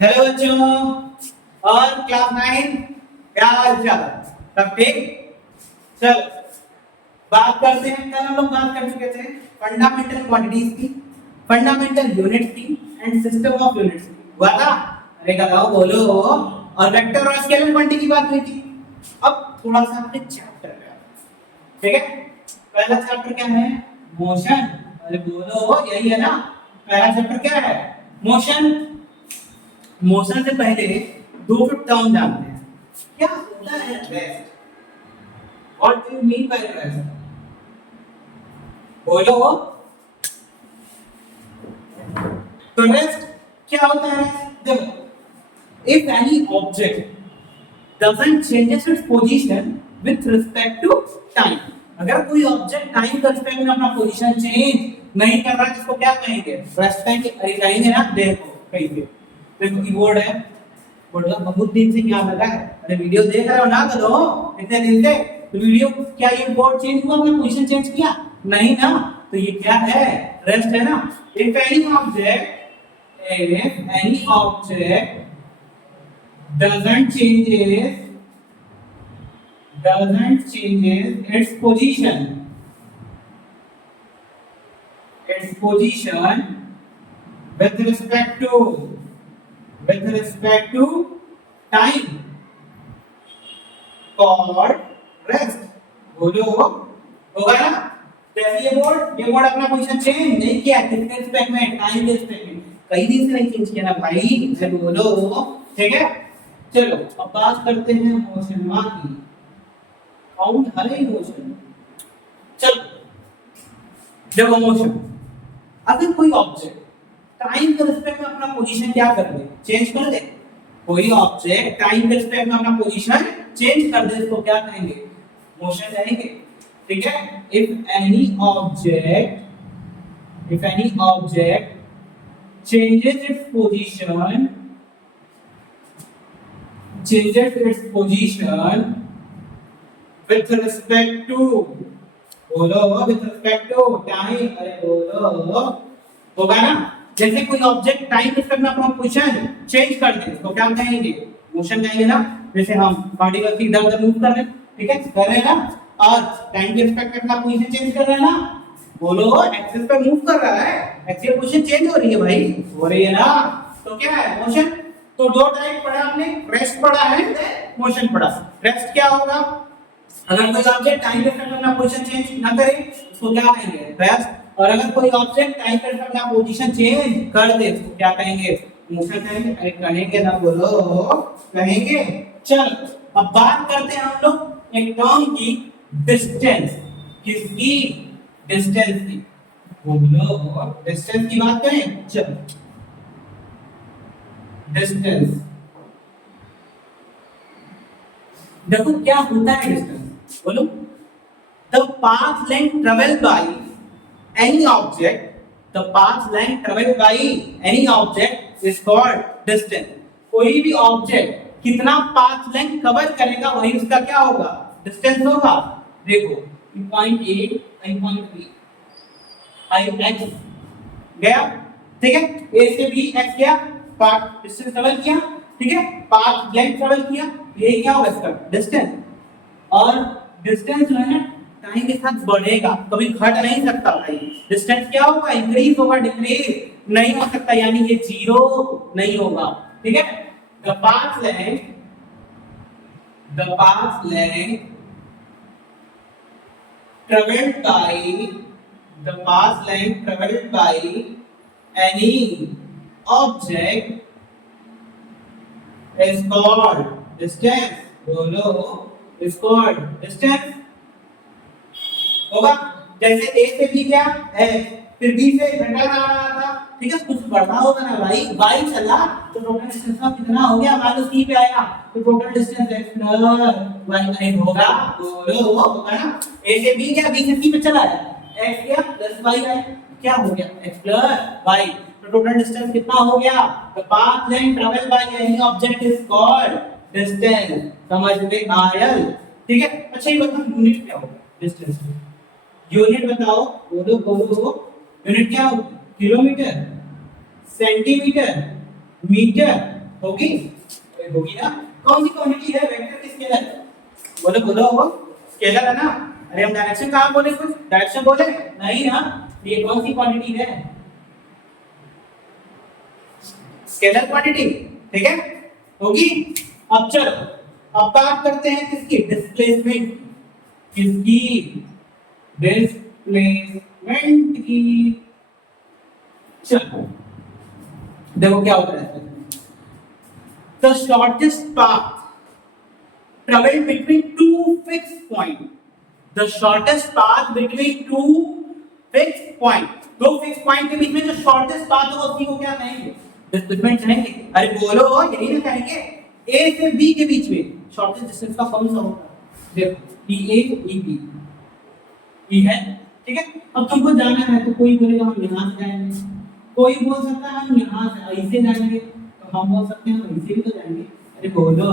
Hello बच्चों और class 9 क्या हाल चाल सब ठीक। चलो बात करते हैं। कल हम लोग बात कर चुके थे फंडामेंटल क्वांटिटीज की, फंडामेंटल यूनिट्स की एंड सिस्टम ऑफ यूनिट्स की। हुआ था? अरे बताओ बोलो। और वेक्टर और स्केलर क्वांटिटी की बात हुई थी। अब थोड़ा सा अपने चैप्टर पे आते हैं, ठीक है। पहला चैप्टर क्या है? मोशन। अरे बोलो, यही है ना। पहला चैप्टर क्या है? मोशन। मोशन से पहले दो टर्म जानते हैं। क्या होता है rest? What do you mean by rest? बोलो। तो रेस्ट क्या होता है? देखो, if any object doesn't changes its position with respect to time, अगर कोई ऑब्जेक्ट टाइम के रिस्पेक्ट में अपना पोजीशन चेंज नहीं कर रहा है, जिसको क्या कहेंगे? रेस्ट कहेंगे। अरे कहेंगे ना, देखो कहेंगे। देखो कीबोर्ड है, बोर्ड बहुत दिन से यहाँ लगा है। अरे वीडियो देख रहे हो ना, करो इतने दिन से। तो वीडियो क्या ये बोर्ड चेंज हुआ, अपना पोजीशन चेंज किया? नहीं ना। तो ये क्या है? रेस्ट है ना। If any object doesn't changes its position with respect to time called rest। बोलो, होगा ना। जैसे ये बोर्ड अपना पोजीशन चेंज नहीं किया, किसके रिस्पेक्ट में? टाइम के रिस्पेक्ट में। कई दिन से नहीं चेंज किया ना भाई, जब बोलो। ठीक है, चलो अब बात करते हैं मोशन की। काउंट हरे मोशन। चलो देखो, मोशन अगर कोई ऑब्जेक्ट टाइम के रिस्पेक्ट में अपना पोजीशन क्या कर दे? चेंज कर दे। कोई ऑब्जेक्ट टाइम के रिस्पेक्ट में अपना पोजीशन चेंज कर दे, इसको क्या कहेंगे? मोशन कहेंगे। ठीक है। If any object changes its position with respect to, बोलो, with respect to time। अरे बोलो, होगा ना। जैसे कोई ऑब्जेक्ट टाइम के रिस्पेक्ट में अपना पोजीशन चेंज कर दे, तो क्या कहेंगे? मोशन कहेंगे ना। जैसे हम पार्टिकल की इधर उधर मूव कर रहे हैं, ठीक है, कर रहे हैं ना, और टाइम के रिस्पेक्ट में अपना पोजीशन चेंज कर रहे हैं ना। बोलो, एक्सिस पे मूव कर रहा है, एक्सियल पोजीशन चेंज हो रही है भाई, हो रही है ना। तो क्या है? मोशन। तो दो टाइप पढ़ा आपने, रेस्ट पढ़ा है, मोशन पढ़ा। रेस्ट क्या होगा? अगर कोई ऑब्जेक्ट टाइम के साथ अपना पोजीशन चेंज ना करे, उसको क्या कहेंगे? रेस्ट। और अगर कोई ऑब्जेक्ट टाइम के साथ अपना पोजीशन चेंज कर दे, उसको क्या कहेंगे? मोशन कहेंगे। अरे कहेंगे ना, बोलो, कहेंगे। चल अब बात करते हैं हम लोग एक टर्म की, डिस्टेंस। किसकी? डिस्टेंस की। बोलो, डिस्टेंस की बात करें। चलो, डिस्टेंस देखो क्या होता है डिस्टेंस। बोलो, the path length travel by any object, the path length travel by any object is called distance. कोई भी ऑब्जेक्ट कितना पाथ लेंथ कवर करेगा, वही उसका क्या होगा? डिस्टेंस होगा। देखो, पॉइंट ए, पॉइंट बी, आई एक्स गया, ठीक है। ए से बी एक्स गया, पाथ डिस्टेंस ट्रेवल किया, ठीक है, पाथ लेंथ ट्रेवल किया, ये क्या होगा? इसका डिस्टेंस। और डिस्टेंस जो है ना, टाइम के साथ बढ़ेगा, कभी घट नहीं सकता भाई। डिस्टेंस क्या होगा? इंक्रीज होगा, डिक्रीज नहीं हो सकता, यानी ये जीरो नहीं होगा। ठीक है। The path length traveled by any object is called distance। बोलो, is called distance। होगा। जैसे a से b क्या है, फिर b से घटा आ रहा था, ठीक है, कुछ बढ़ा होगा ना भाई। y चला तो टोटल डिस्टेंस का कितना हो गया? माइनस c पे आया, तो total distance x plus y नहीं होगा। बोलो, होगा ना। a से b क्या, b से c पे चला है, x क्या प्लस y है, क्या हो गया? x plus y। तो टोटल डिस्टेंस कितना हो गया? The path length travel by any object is called distance. समझ में आयल? ठीक है। अच्छा ये बताओ, यूनिट क्या होगा डिस्टेंस की? यूनिट बताओ, बोलो बोलो। यूनिट क्या होगी? किलोमीटर, सेंटीमीटर, मीटर, होगी? होगी ना? कौन सी क्वांटिटी है? वेक्टर की स्केलर? बोलो बोलो, वो स्केलर है ना? अरे हम डायरेक्शन कहाँ बोले? कुछ डायरेक्शन बोले नहीं ना? ये कौन सी क्वांटिटी है? स्केलर क्वांटिटी, ठीक है? होगी। अब चलो, अब बात करते हैं किसकी? डिस्प्लेसमेंट। किसकी? डिस्प्लेसमेंट की। चलो देखो क्या होता है। The shortest path traveled between two fixed points. The shortest path between two fixed points. दो फिक्स पॉइंट के बीच में जो शॉर्टेस्ट पाथ होगा उसी को क्या कहेंगे? डिस्प्लेसमेंट कहेंगे। अरे बोलो, यही ना कहेंगे? A से B के बीच में शॉर्टेस्ट डिस्टेंस का कौन सा होगा? देखो EA EB E है, ठीक है? अब तुमको जाना है तो कोई बोलेगा हम यहाँ से जाएंगे, कोई बोल सकता है हम यहाँ से ऐसे जाएंगे, तो हम बोल सकते हैं हम ऐसे भी तो जाएंगे। अरे बोलो,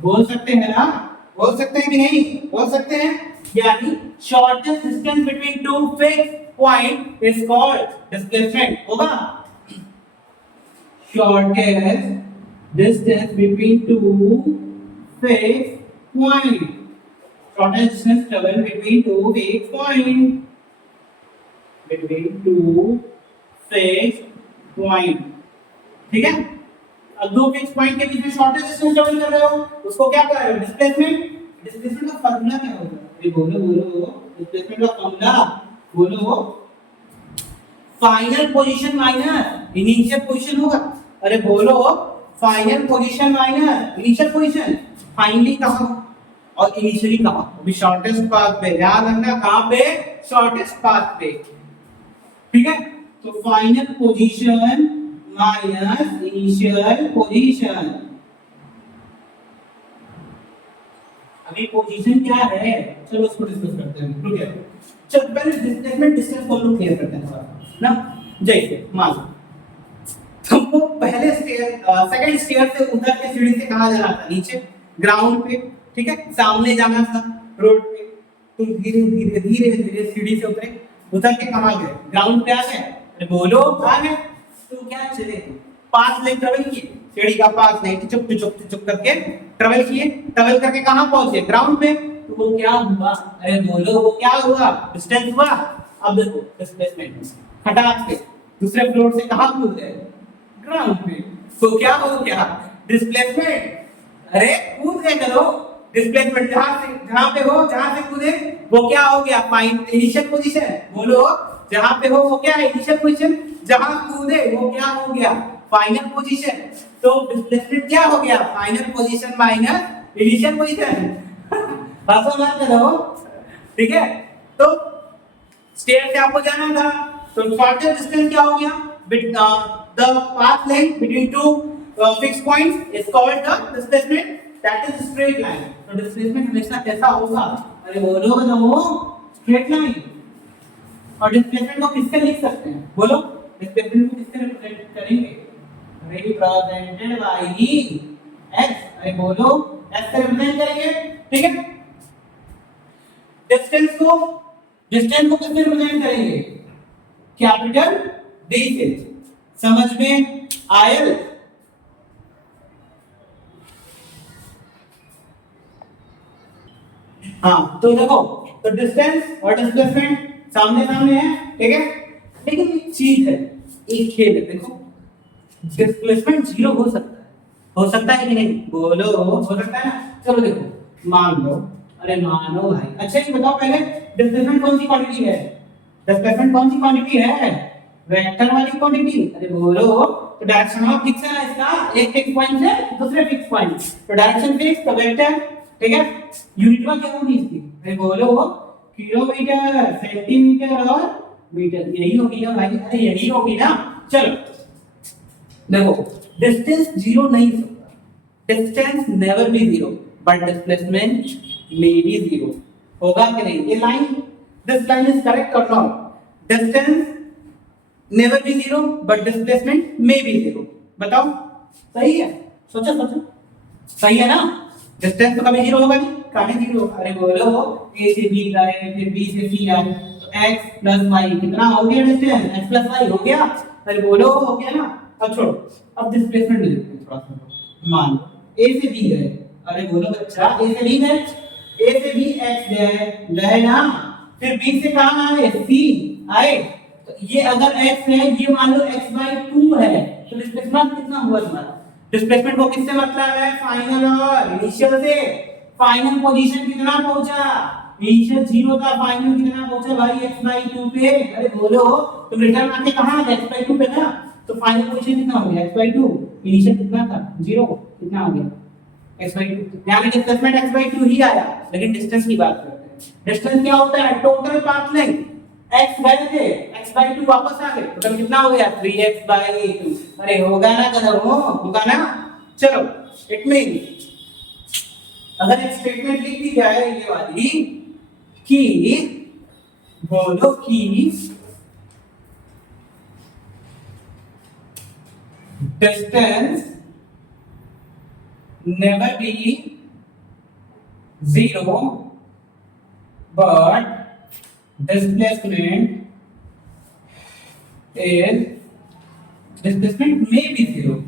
बोल सकते हैं ना? बोल सकते हैं कि नहीं? बोल सकते हैं। यानी shortest distance between two fixed point is called displacement. होगा shortest distance between two fixed point, shortest distance traveled between two fixed points, between two fixed point, ठीक है? अब दो फिक्स पॉइंट के बीच में शॉर्टेस्ट डिस्टेंस ट्रेवल कर रहे हो, उसको क्या कह रहे हो? डिस्प्लेसमेंट। डिस्प्लेसमेंट का फार्मूला क्या होगा? अरे बोलो बोलो, डिस्प्लेसमेंट का फार्मूला बोलो। Final position minus initial position होगा। अरे बोलो, final position minus initial position. Finally कहां और इनिशियली कहां? अभी शॉर्टेस्ट पाथ पे, याद रखना कहां पे? शॉर्टेस्ट पाथ पे, ठीक है? तो final position minus initial position. अभी पोजीशन क्या है? चलो उसको डिस्कस करते हैं। रुकिए, चलो पहले डिस्प्लेसमेंट डिस्टेंस को हम क्लियर करते हैं ना। जैसे मान लो तुमको पहले स्टेयर सेकंड स्टेयर से उतर के सीढ़ी से कहां जाना था? नीचे ग्राउंड पे, ठीक है? सामने जाना था रोड पे। तुम धीरे धीरे धीरे धीरे सीढ़ी से उतरे, उतर के कहां गए? ग्राउंड पे आ गए। अरे बोलो कहां गए? तुम क्या चले? 5 लेन ट्रेवल किए, सीढ़ी का 5 लेन टिचुक करके ट्रेवल किए, ट्रेवल करके कहां पहुंचे? ग्राउंड पे। तो वो क्या हुआ? अरे बोलो वो क्या हुआ? डिस्टेंस हुआ। अब देखो डिस्प्लेसमेंट हटा के दूसरे फ्लोर से कहां कूद गए? ग्राउंड पे। तो क्या हो गया? डिस्प्लेसमेंट। अरे कूद गए चलो, डिस्प्लेसमेंट जहां पे हो, जहां से कूदे वो क्या हो गया? Initial position. बोलो, जहां पे हो वो क्या है? Initial position. जहां कूदे वो क्या हो गया? Final position. तो डिस्प्लेसमेंट क्या हो गया? Final position minus initial position. बात करो, ठीक है? तो स्टेयर से आपको जाना था, तो शॉर्टेस्ट डिस्टेंस क्या हो गया? The path length between two fixed points is called the displacement, that is straight line. तो डिस्प्लेसमेंट हमेशा कैसा होगा? अरे बोलो बताओ, स्ट्रेट लाइन। और डिस्प्लेसमेंट को किससे लिख सकते हैं? बोलो, डिस्प्लेसमेंट को किससे रिप्रेजेंट करेंगे? Represented by x। अरे बोलो, x से रिप्रेजेंट करेंगे, ठीक है? डिस्टेंस को किससे रिप्रेजेंट करेंगे? कैपिटल D से। समझ में आयल? हाँ, तो देखो, तो डिस्टेंस और डिस्प्लेसमेंट सामने सामने है, ठीक है? लेकिन एक चीज है, एक खेल है। देखो, डिस्प्लेसमेंट 0 हो सकता है कि नहीं? बोलो, हो सकता है ना? चलो देखो, मान लो, अरे मानो भाई, अच्छा ये बताओ पहले, डिस्प्लेसमेंट कौन सी क्वांटिटी है? डिस्प्लेसमेंट कौन सी क्वांटिटी है? वेक्टर वाली क्वांटिटी। अरे बोलो, तो डायरेक्शन ऑफ फिक्स है ना इसका, एक फिक्स पॉइंट से दूसरे फिक्स पॉइंट, तो डायरेक्शन फिक्स, तो वेक्टर, ठीक है? यूनिट में क्या होगी इसकी? अरे बोलो, किलोमीटर, सेंटीमीटर और मीटर। यही होगी ना भाई? अरे यही होगी ना? चलो देखो, डिस्टेंस 0 नहीं हो सकता, distance never be 0, but displacement may be 0। होगा कि नहीं? ये line, this line is correct और not? Distance never be 0 but displacement may be 0। बताओ सही है? सोचो सोचो, सही है ना? डिस्टेंस तो कभी 0 होगा नहीं, कभी 0। अरे बोलो, a से b गए, फिर b से c आए, तो x plus y कितना हो गया? डिस्टेंस x plus y हो गया। अरे बोलो, हो गया ना? अब छोड़ो, अब डिस्प्लेसमेंट देखते हैं थोड़ा सा। मान लो ए से बी गए, अरे बोलो बच्चा ए से बी गए, ए से बी एक्स गए गए ना, फिर बी से कहां आए सी आए, तो ये अगर x है ये मान लो x/2 है, तो डिस्प्लेसमेंट कितना हुआ तुम्हारा, डिस्प्लेसमेंट को किससे मतलब है फाइनल और इनिशियल से, फाइनल पोजीशन कितना पहुंचा, इनिशियल 0 था, फाइनल कितना पहुंचा भाई x/2 पे, अरे बोलो तुम रिटर्न आके कहां आ x/2 पे ना, तो फाइनल पोजीशन कितना हो गया x/2, इनिशियल कितना था 0, कितना हो गया x/2, यहां पे डिस्प्लेसमेंट x/2 ही आया, लेकिन डिस्टेंस की बात करते हैं, डिस्टेंस क्या होता है टोटल पाथ लेंथ, x गए थे x/2 वापस आ गए, तो कितना हो गया 3x/2, अरे होगा ना कदम होगा ना, चलो इट मीन अगर एक स्टेटमेंट लिख दी जाए ये वाली कि बोलो कि distance never be 0 but displacement may be 0,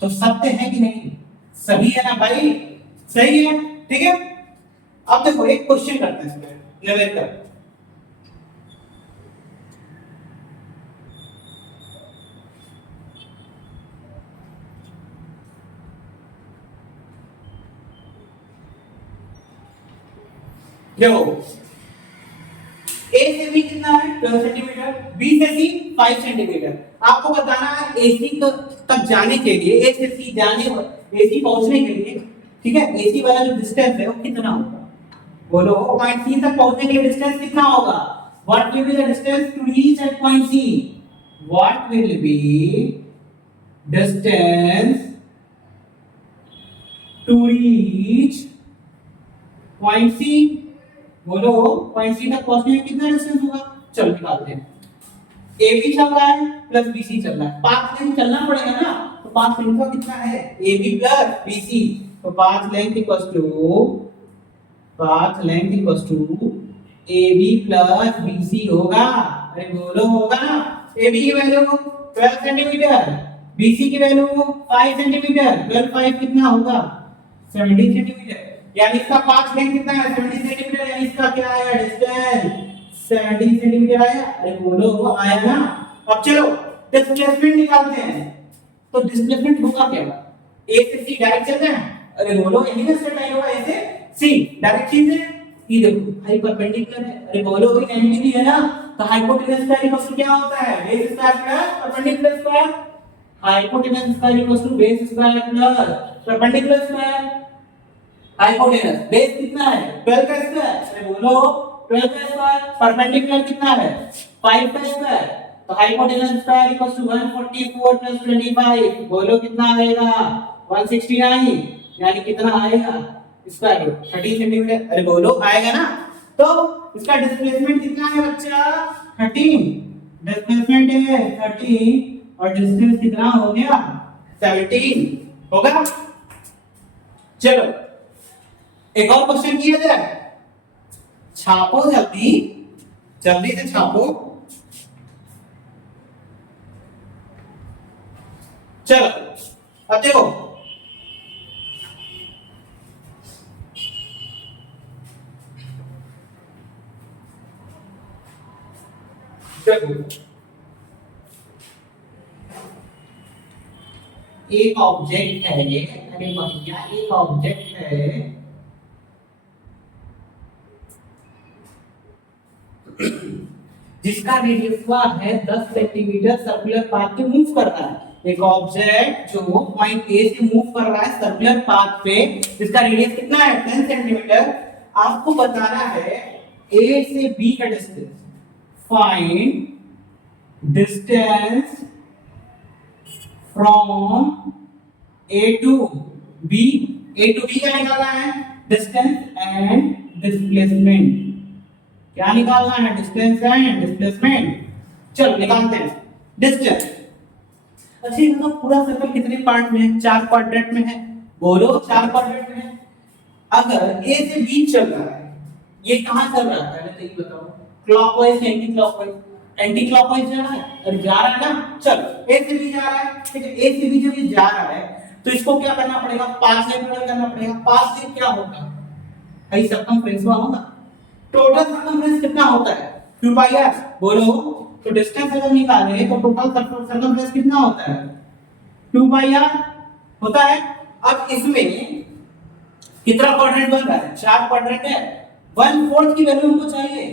तो सत्य है कि नहीं, सही है ना भाई, सही है, ठीक है। अब देखो एक क्वेश्चन करते हैं इसमें लेवल का, देखो ए से बी कितना है 12 सेंटीमीटर, बी से सी 5 सेंटीमीटर, आपको बताना है एसी तक जाने के लिए, ए से सी जाने एसी पहुंचने के लिए, ठीक है, एसी वाला जो डिस्टेंस है वो कितना होगा, बोलो पॉइंट सी तक पहुंचने के लिए डिस्टेंस कितना होगा, what will be the distance to reach at point C, what will be distance to reach point C, बोलो पॉइंट सी तक पहुंचने में कितना डिस्टेंस होगा, चलो निकालते हैं, ए बी चल रहा है प्लस बी सी चल रहा है, पाथ लेंथ चलना पड़ेगा ना, तो पाथ लेंथ का कितना है A B plus B C, तो path length equals to A B plus B C होगा, अरे बोलो होगा ना, ए बी की वैल्यू 12 सेंटीमीटर, बी सी की वैल्यू 5 सेंटीमीटर, 12 5 कितना होगा 17 सेंटीमीटर, यानी इसका पाथ लेंथ कितना है 70 सेंटीमीटर, यानी इसका क्या आया डिस्टेंस 70 सेंटीमीटर आया, अरे बोलो वो आया ना। अब चलो डिस्प्लेसमेंट निकालते हैं, तो डिस्प्लेसमेंट होगा क्या, ए से सी डायरेक्ट चलते हैं, अरे बोलो यही ना स्ट्रेट लाइन होगा, ए से सी डायरेक्ट चीज है, ये देखो हाई परपेंडिकुलर है, अरे बोलो भी 90 डिग्री है ना, तो हाइपोटेनस स्क्वायर इक्वल टू क्या होता है base square plus perpendicular square, hypotenuse square equal to base square plus perpendicular square, hypotenuse base कितना है 12 का स्क्वायर, अरे बोलो 12 का स्क्वायर, परपेंडिकुलर कितना है 5 का स्क्वायर, तो hypotenuse square equals to 144 plus 25, बोलो कितना आएगा 169, यानी कितना आएगा स्क्वायर रूट 30 सेंटीमीटर, अरे बोलो आएगा ना, तो इसका डिस्प्लेसमेंट कितना है बच्चा 13, डिस्प्लेसमेंट है 13 और डिस्टेंस कितना हो गया 17 होगा। चलो एक और क्वेश्चन किया जाए, छापो जल्दी जल्दी से छापो, चलो अब देखो एक ऑब्जेक्ट है ये, अरे भैया एक ऑब्जेक्ट है जिसका रेडियस हुआ है 10 सेंटीमीटर, सर्कुलर पाथ पे मूव कर रहा है, एक ऑब्जेक्ट जो पॉइंट ए से मूव कर रहा है सर्कुलर पाथ पे, जिसका रेडियस कितना है 10 सेंटीमीटर, आपको बताना है ए से बी का distance, find distance from A to B, A to B क्या निकालना है डिस्टेंस एंड डिस्प्लेसमेंट, क्या निकालना है डिस्टेंस एंड डिस्प्लेसमेंट, चलो निकालते हैं डिस्टेंस। अच्छा ये मतलब पूरा सर्कल कितने पार्ट में है, 4 क्वाड्रेंट में है, बोलो 4 क्वाड्रेंट में है, अगर ए से बी चल रहा है, ये कहां चल रहा है पहले तो ये बताओ, क्लॉकवाइज या एंटी क्लॉकवाइज, एंटी क्लॉकवाइज जा रहा है और जा रहा है ना, चलो ए से बी जा रहा है, ठीक है, ए से बी जब ये जा रहा है तो इसको क्या करना पड़ेगा, पाथ लेंथ करना पड़ेगा। पाथ लेंथ क्या होगा भाई, सर्कमफ्रेंस में होगा। टोटल सर्कमफ्रेंस कितना होता है, 2 पाई r, बोलो। तो डिस्टेंस अगर निकालेंगे तो टोटल सर्कमफ्रेंस कितना होता है, 2 पाई r होता है। अब इसमें कितना क्वाड्रेंट बन रहा है, 4 क्वाड्रेंट है। 1/4 की वैल्यू हमको चाहिए,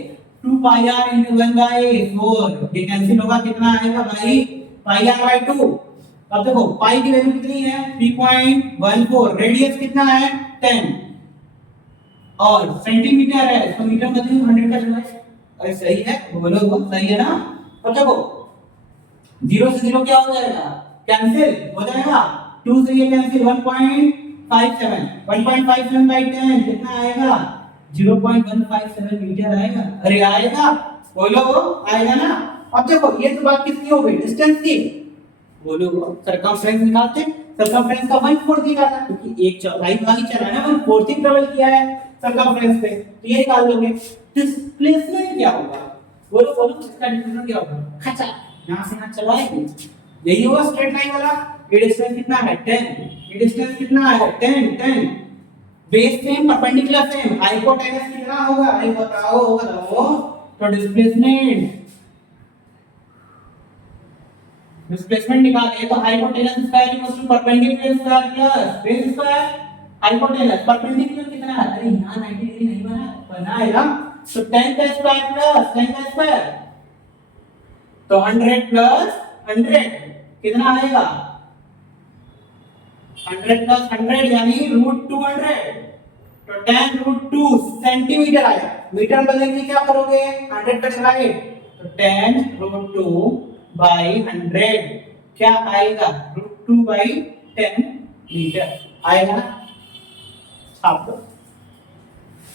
2 पाई r into 1/4, ये कैंसिल होगा, कितना आएगा भाई, पाई r by 2। अब देखो पाई की वैल्यू कितनी है, 3.14, रेडियस कितना है 10 और सेंटीमीटर है तो मीटर में 100 का चला है। अरे सही है, बोलो वो सही है ना। अब देखो 0 से 0 क्या हो जाएगा, कैंसिल हो जाएगा, 2 से ये कैंसिल, 1.57 1.57 by 10 कितना आएगा, 0.157 मीटर आएगा। अरे आएगा, बोलो आएगा ना। अब देखो ये तो बात किसकी हो गई, डिस्टेंस की, बोलो सरकमफ्रेंस निकालते। सरकमफ्रेंस का 1/4 निकाला क्योंकि एक चौथाई भाग ही चला है ना, 1/4 ही ट्रेवल किया है सरकमफ्रेंस पे, तो ये निकाल लोगे। डिस्प्लेसमेंट क्या होगा, बोलो बोलो इसका डिस्प्लेसमेंट क्या होगा, खचा यहां से यहां चलाएंगे, यही होगा स्ट्रेट लाइन वाला। ये डिस्टेंस कितना है 10, ये डिस्टेंस कितना है 10 base same perpendicular same, hypotenuse कितना होगा, अरे बताओ बताओ। तो डिस्प्लेसमेंट निकाले तो hypotenuse square equals to perpendicular square plus base square. Hypotenuse perpendicular कितना है, अरे यहां 90 डिग्री नहीं बनाएगा, तो 10 का स्क्वायर प्लस 10 का स्क्वायर, तो 100 प्लस 100 कितना आएगा, 100 प्लस 100 यानी √200, तो 10√2 सेंटीमीटर आएगा। मीटर बदलेंगे क्या करोगे, 100 का डिवाइड, तो 10√2 by 100 क्या आएगा, √2 by 10 मीटर आएगा ना, छाप दो,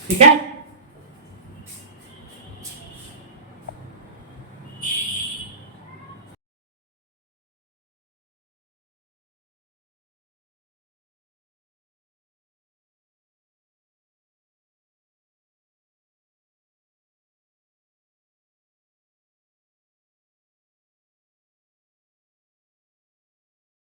ठीक है।